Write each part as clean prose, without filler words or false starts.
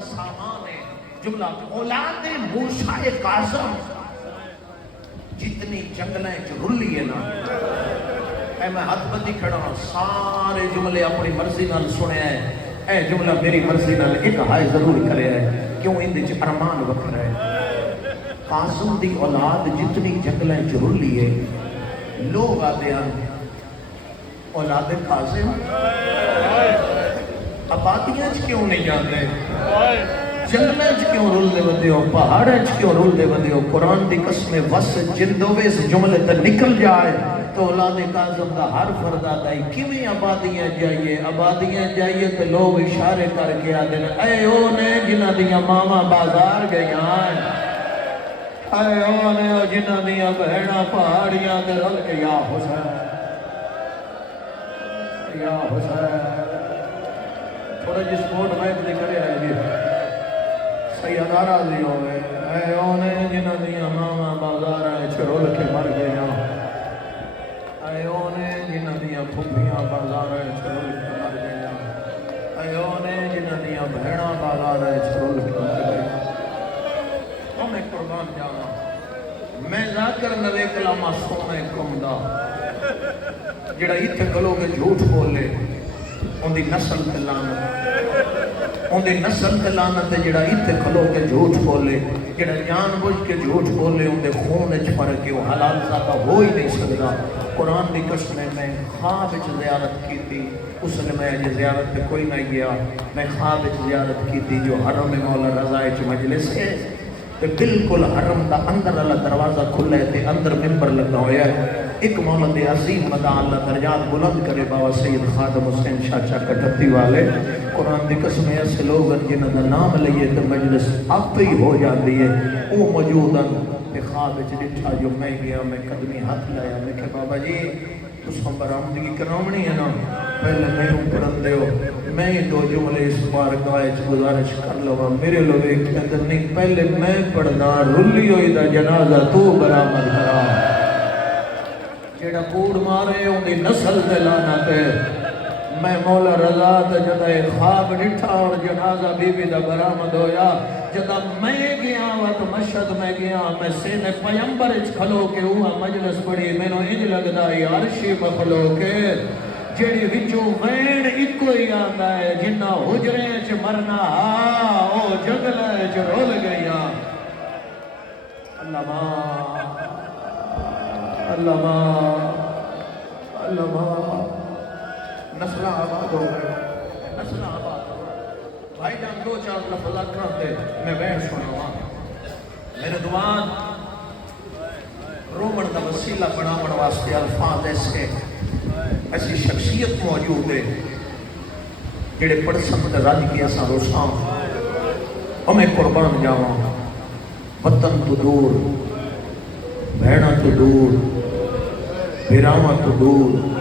کا سامان ہے جملہ اولاد موسیٰ کاظم جتنی جنگلیں رلی ہے نا اے میں ہاتھ بندی کھڑا ہوں سارے جملے اپنی مرضی نال سنے ہیں اے جملہ میری مرضی نال ایک ہائے ضرور کرے ہے کیوں اندھ ارمان وکر ہے قاسم دی اولاد جتنی جنگلیں رلی ہے لوگ آتے ہیں اولاد قاسم آبادیاں کیوں نہیں جاتے جنگلیں کیوں رول دے بندے ہو پہاڑیں کیوں رول دے بندے ہو قرآن دی قسم وس جندوے سے جملے تے نکل جائے تو اولاد قاسم دا ہر فرد آتا ہے کیویں آبادیاں جائیے تے لوگ اشارے کر کے آتے ہیں اے او نے جنہ دیاں ماما بازار گئیاں اے او نے جنہ دیاں بہناں پہاڑیاں تے رل کے یا حسین تھوڑا جس موڈ میں اتنے کرے آئے گی سیدہ راضی ہوئے اے اونے جنہ دیاں ماما بازار آئے چھرول کے مر گیا اے اونے جنہ دیاں پھپیاں بازار آئے چھرول کے مر گیا اے اونے جنہ دیاں بہناں بازار آئے چھرول کے مر گیا ہمیں قربان جانا میں ذاکر نوے کلامہ سونے کمدہ جڑا اتھے کلو کے جھوٹ بولے ان دی نسل تے لعنت ان دی نسل تے لعنت جڑا اتھے کلو کے جھوٹ بولے جڑا جان بوجھ کے جھوٹ بولے ان دے خون اچ فرق ہے وہ حلال ذاتہ ہو ہی نہیں سکتا قرآن دی قسم میں خواب اچ زیارت کی تھی اس نے میں اجے زیارت پہ کوئی نہ گیا میں خواب اچ زیارت کی تھی جو حرم مولا رضا اچ مجلس ہے بالکل حرم دا اندر اللہ دروازہ کھلا ہے تے اندر ممبر لگا ہویا ہے ایک مولد عظیم مدعا اللہ درجات بلند کرے بابا سید خادم حسین شاہ چاہ کٹتی والے قرآن دی قسم ایسے لوگ جنہاں دا نام لئیے تو مجلس اب ہی ہو جاتی ہے او موجوداً کہ خواب اچ ڈٹھا جو میں گیا میں قدمی ہاتھ لایا میں کہ بابا جی تس ہم برآمدگی کرامنی ہے نا پہلے میں پڑھن دے ہو میں دو جملے اس بار گائے گزارش کر لوا میرے لوگ ایک اندر نہیں پہلے میں پڑھنا رلی ہوئی دا جنازہ تو برآمد کرا جیڑا کوڑ مارے ان دی نسل تے لعنت ہے میں مولا رضا تے جدا خواب ڈٹھا اور جنازہ بی بی دا برآمد ہویا جدا میں گیا وقت مشہد میں گیا میں سینے پیمبر اچ کھلو کے ہوا مجلس پڑی میں نو انج لگدا عرشی مخلو کے جیڑی وچوں وین اکو ہی آندا ہے جنہ حجرے اچ مرنا او جنگل اچ رول گیا اللہ ماں اللہ نسلہ آباد ہو گئے نسلہ آباد ہو گئے بھائی جان دو چار لفظ کرتے میں بیٹھ سنا ہوا میرے دوان رومن دا وسیلہ بناون واسطے الفاظ ایسے ایسی شخصیت موجود ہے جڑے پڑھ سکتے راج کی ایسا روشان ہمیں قربان جاواں وطن تو دور بھیڑا تو دور بھیراما تو دور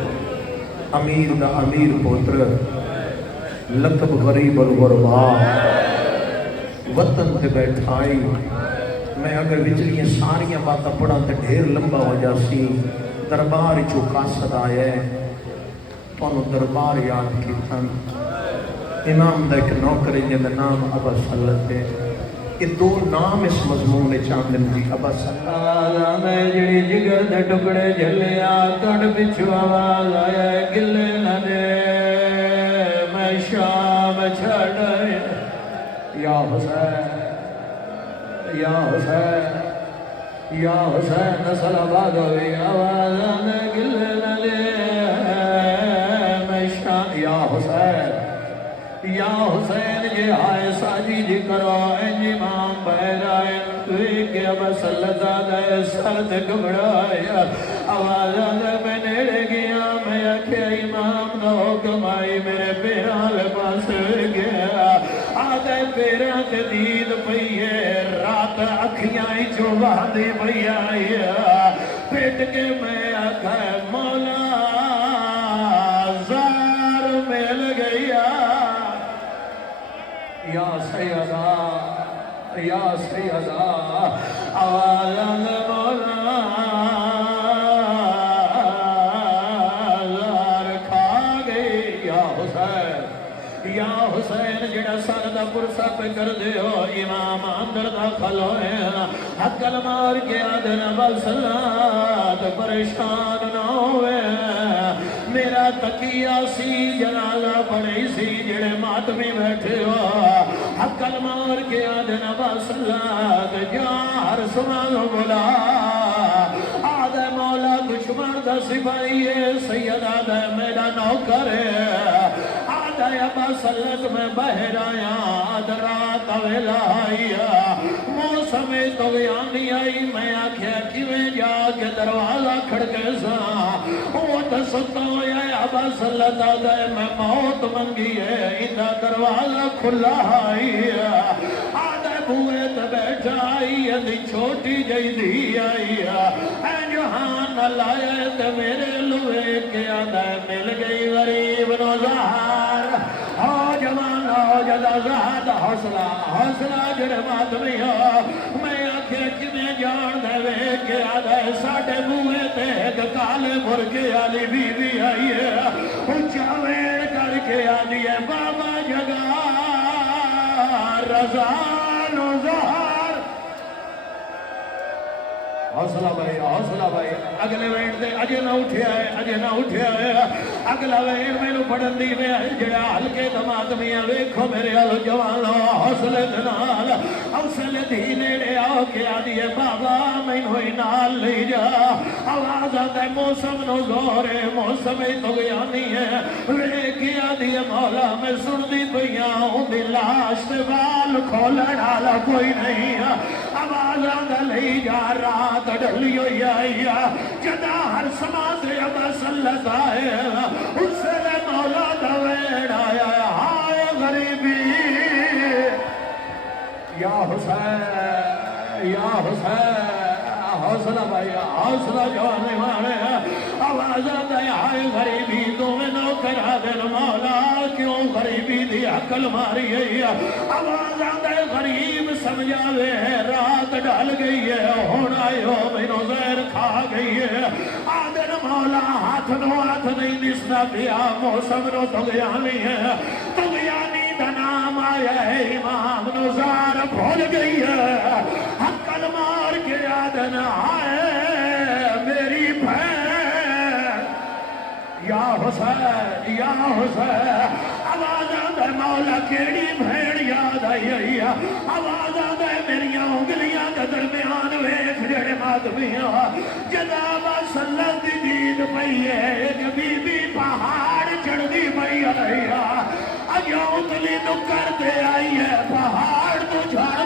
امیر دا امیر پوتر لقب غریب الغربا وطن تے بیٹھائی میں اگر وچلیاں ساریاں باتاں پڑھا تے ڈھیر لمبا ہو جاسی دربار چو قاصد آیا ہے تو انہوں دربار یاد کیتا امام دا ایک نوکر جن دا نام ابا سلط ہے یہ دو نام اس مضمون چاندن جی ابا سلالہ میں جڑی جگر دے ٹکڑے جھلیا کڑ پچھو آواز آیا گلے نہ دے میں شام چھڑے یا حسین یا حسین یا حسین نسل آباد ہوئی آواز آنے گلے نہ دے میں شام یا حسین جی آئے ساجی جی کرو این امام بہر آئے توی کیا بسلطہ دے سرد گھبڑایا آواز آدھے میں نیڑے گیا میں اکھے امام دا حکم آئی میرے پیران لے پاس گیا آدھے پیران تے دید پئیے رات اکھیاں ہی جو باندھی پئی آئی پیٹ کے میں اکھے مولا زار مل گیا یا سیدہ آوازان مولا زار کھا گئی یا حسین یا حسین جڑا سر دا پرسا پہ کر دے ہو امام اندر داخل ہوئے حقل مار کے آدھن بسلات پریشان نہ ہوئے میرا تقیہ سی جنازہ پڑی سی جڑے ماتمی بیٹھے ہو حقل مار کے آدھن بسلات جہاں ہر سمان بلا آدھے مولا دشمن دا سپاہی سید آدھے میرا نوکر آدھے ابا سلط میں بہر آیا آدھ رات ویلا آیا موسم طغیانی آئی میں آکھیا کیویں جا کے دروازہ کھڑکے سا وہ دستا ہویا ابا سلط آدھے میں موت منگی ہے انہا دروازہ کھلا آئی آدھے بوئے تے بیٹھا آئی اندھی چھوٹی جئی دی آئی اے جہان لائے تے میرے لوے کے آدھے مل گئی غریب نوزہار جوان ہو جدا زہد حوصلہ حوصلہ جڑے ماتمی ہو میں آکھے کہ میں جان دے وے کے آدھے ساڑھے بوئے تے ایک کالے مرگے آلی بی بی آئی ہے اچھا ویڑ کر کے آلی ہے بابا جگہ رضان و زہر حوصلہ بھائی اگلے ویٹ دے اجے نہ اٹھیا ہے اگلا ویٹ میں نو پڑھن دی میں جڑا ہلکے دماغ میں ویکھو میرے آلو جوانو حوصلے دنال حوصلے دی نیڑے آؤ کے آدھی ہے بابا میں نوئی نال لے جا آواز آتا ہے موسم نو زورے موسم طغیانی ہے ویکھی آدھی ہے مولا میں سن دی پہیاں ہوں دی لاش تے بال کھولا ڈالا کوئی نہیں آواز آتا لے جا رات ڈلی ہوئی آئی جدا ہر سماز ابا سلط آئے اس سے مولا دویڑ آیا ہائے غریبی یا حسین حوصلہ بھائی حوصلہ جوانے مانے آواز آتا ہے ہائے غریبی تو میں نوکر آدھر مولا کیوں غریبی دی عقل ماری ہے آواز آتا ہے غریب سمجھاوے رات ڈال گئی ہے ہونا آئے ہو مینو زہر کھا گئی ہے آدھر مولا ہاتھ نو ہاتھ نہیں دسنا پیا موسم نو طغیانی ہے طغیانی دا نام آیا ہے امام نزار بھول گئی ہے حقل مار کے آدھن آئے میری بھین یا حسین آواز آدھے مولا کیڑی بھین یاد آئی آواز آدھے میری انگلیاں کے درمیان ویکھ جڑے مادمیاں جدا سلط دی دید پئی ہے ایک بی بی پہاڑ چڑھ دی پئی آئی اجاؤں تلی نکر دے آئی ہے پہاڑ تو جھاڑ